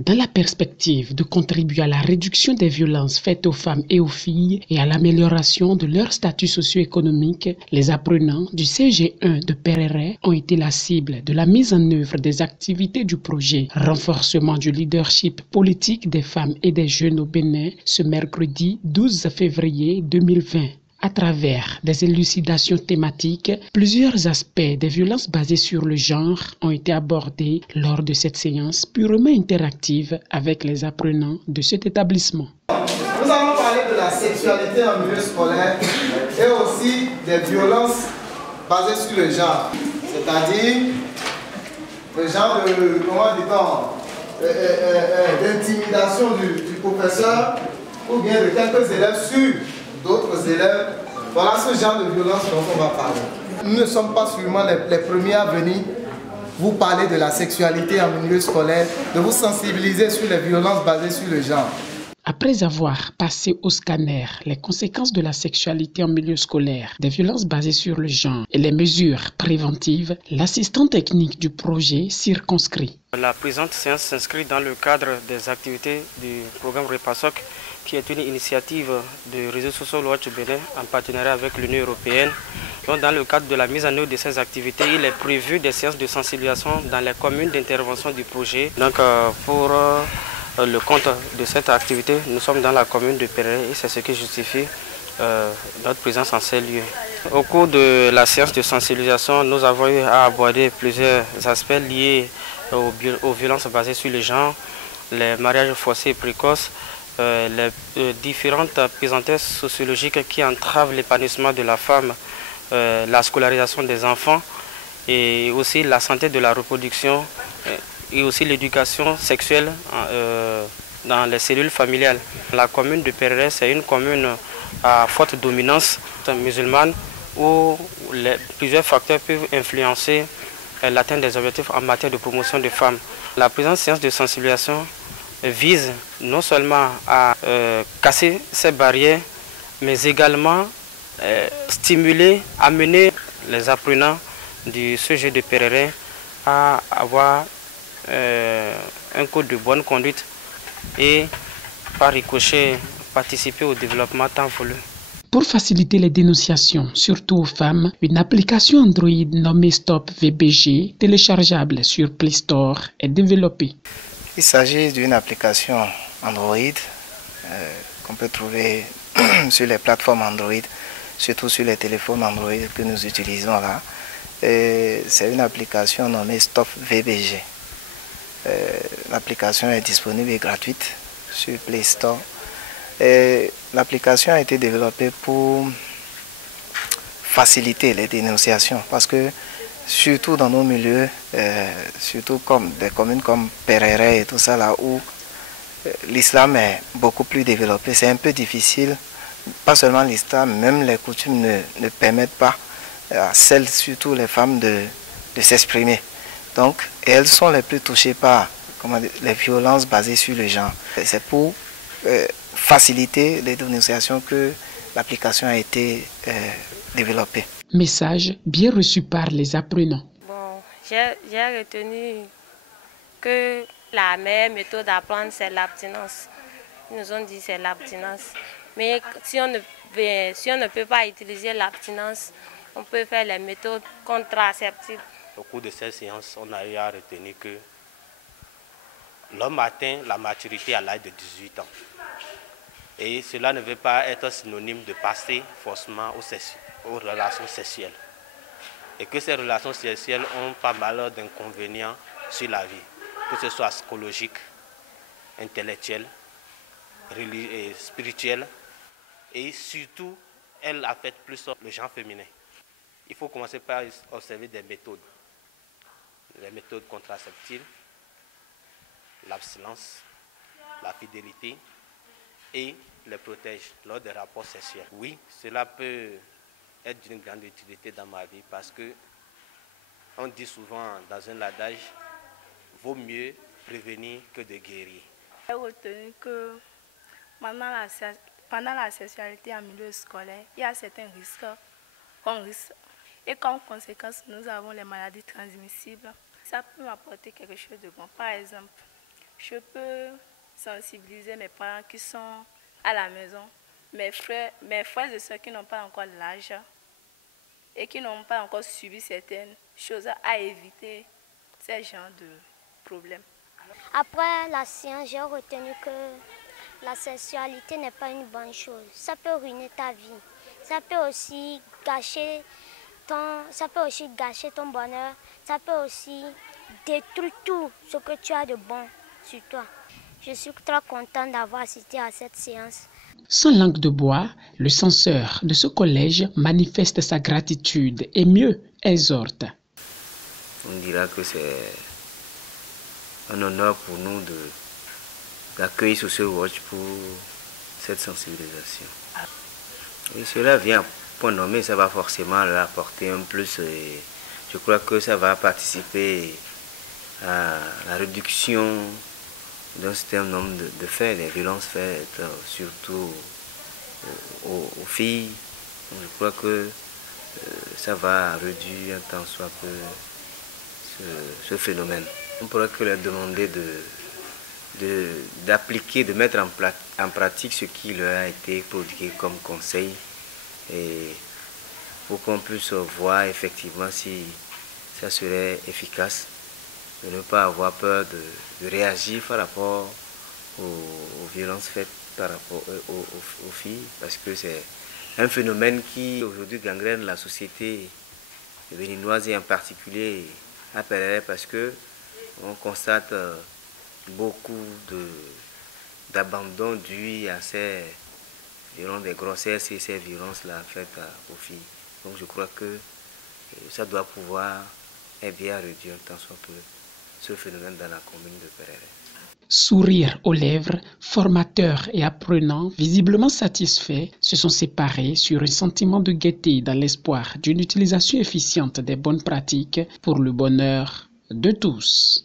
Dans la perspective de contribuer à la réduction des violences faites aux femmes et aux filles et à l'amélioration de leur statut socio-économique, les apprenants du CG1 de Perere ont été la cible de la mise en œuvre des activités du projet Renforcement du leadership politique des femmes et des jeunes au Bénin ce mercredi 12 février 2020. À travers des élucidations thématiques, plusieurs aspects des violences basées sur le genre ont été abordés lors de cette séance purement interactive avec les apprenants de cet établissement. Nous allons parler de la sexualité en milieu scolaire et aussi des violences basées sur le genre, c'est-à-dire le genre de, comment dit-on, d'intimidation du professeur ou bien de quelques élèves sur d'autres élèves. Voilà ce genre de violence dont on va parler. Nous ne sommes pas sûrement les premiers à venir vous parler de la sexualité en milieu scolaire, de vous sensibiliser sur les violences basées sur le genre. Après avoir passé au scanner les conséquences de la sexualité en milieu scolaire, des violences basées sur le genre et les mesures préventives, l'assistant technique du projet circonscrit. La présente séance s'inscrit dans le cadre des activités du programme REPASOC, qui est une initiative du réseau social Watch Bénin en partenariat avec l'Union européenne. Donc, dans le cadre de la mise en œuvre de ces activités, il est prévu des séances de sensibilisation dans les communes d'intervention du projet. Donc, pour le compte de cette activité, nous sommes dans la commune de Perere et c'est ce qui justifie notre présence en ces lieux. Au cours de la séance de sensibilisation, nous avons eu à aborder plusieurs aspects liés aux violences basées sur le genre, les mariages forcés et précoces, les différentes pesanteurs sociologiques qui entravent l'épanouissement de la femme, la scolarisation des enfants et aussi la santé de la reproduction et aussi l'éducation sexuelle dans les cellules familiales. La commune de Perere, c'est une commune à forte dominance musulmane où plusieurs facteurs peuvent influencer l'atteinte des objectifs en matière de promotion des femmes. La présente séance de sensibilisation vise non seulement à casser ces barrières, mais également stimuler, amener les apprenants du CG de Perere à avoir un code de bonne conduite et par ricochet participer au développement tant voulu. Pour faciliter les dénonciations, surtout aux femmes, une application Android nommée Stop VBG, téléchargeable sur Play Store, est développée. Il s'agit d'une application Android qu'on peut trouver sur les plateformes Android, surtout sur les téléphones Android que nous utilisons là. C'est une application nommée Stop VBG. L'application est disponible et gratuite sur Play Store. L'application a été développée pour faciliter les dénonciations parce que surtout dans nos milieux, surtout comme des communes comme Perere et tout ça là où l'islam est beaucoup plus développé, c'est un peu difficile, pas seulement l'islam, même les coutumes ne permettent pas à celles, surtout les femmes, de s'exprimer. Donc, elles sont les plus touchées par les violences basées sur le genre. C'est pour faciliter les dénonciations que l'application a été développée. Message bien reçu par les apprenants. Bon, j'ai retenu que la meilleure méthode d'apprendre, c'est l'abstinence. Ils nous ont dit que c'est l'abstinence. Mais si on ne peut pas utiliser l'abstinence, on peut faire les méthodes contraceptives. Au cours de cette séance, on a eu à retenir que l'homme atteint la maturité à l'âge de 18 ans. Et cela ne veut pas être synonyme de passer forcément aux relations sexuelles. Et que ces relations sexuelles ont pas mal d'inconvénients sur la vie, que ce soit psychologique, intellectuel, religieux et spirituel. Et surtout, elles affectent plus le genre féminin. Il faut commencer par observer des méthodes. Les méthodes contraceptives, l'abstinence, la fidélité et les protège lors des rapports sexuels. Oui, cela peut être d'une grande utilité dans ma vie parce que on dit souvent dans un adage, vaut mieux prévenir que de guérir. J'ai retenu que pendant la sexualité en milieu scolaire, il y a certains risques qu'on risque. Et comme conséquence, nous avons les maladies transmissibles. Ça peut m'apporter quelque chose de bon. Par exemple, Je peux sensibiliser mes parents qui sont à la maison, mes frères et soeurs qui n'ont pas encore l'âge et qui n'ont pas encore subi certaines choses à éviter ces genres de problèmes. Après la science, j'ai retenu que la sexualité n'est pas une bonne chose. Ça peut ruiner ta vie. Ça peut aussi gâcher ton bonheur. Ça peut aussi détruire tout ce que tu as de bon sur toi. Je suis très contente d'avoir assisté à cette séance. Sans langue de bois, le censeur de ce collège manifeste sa gratitude et mieux exhorte. On dira que c'est un honneur pour nous d'accueillir Social Watch pour cette sensibilisation. Et cela vient, point nommé, ça va forcément leur apporter un plus. Et je crois que ça va participer à la réduction d'un certain nombre de faits, des violences faites, surtout aux filles. Donc je crois que ça va réduire un tant soit peu ce phénomène. On pourrait que leur demander d'appliquer, de mettre en pratique ce qui leur a été prodigué comme conseil et pour qu'on puisse voir effectivement si ça serait efficace, de ne pas avoir peur de réagir par rapport aux violences faites par rapport aux filles, parce que c'est un phénomène qui aujourd'hui gangrène la société béninoise et en particulier à Perere, parce que on constate beaucoup d'abandon dû à ces violences des grossesses et ces violences-là faites aux filles. Donc je crois que ça doit pouvoir aider à réduire tant soit peu ce phénomène dans la commune de Perere. Sourire aux lèvres, formateurs et apprenants, visiblement satisfaits, se sont séparés sur un sentiment de gaieté dans l'espoir d'une utilisation efficiente des bonnes pratiques pour le bonheur de tous.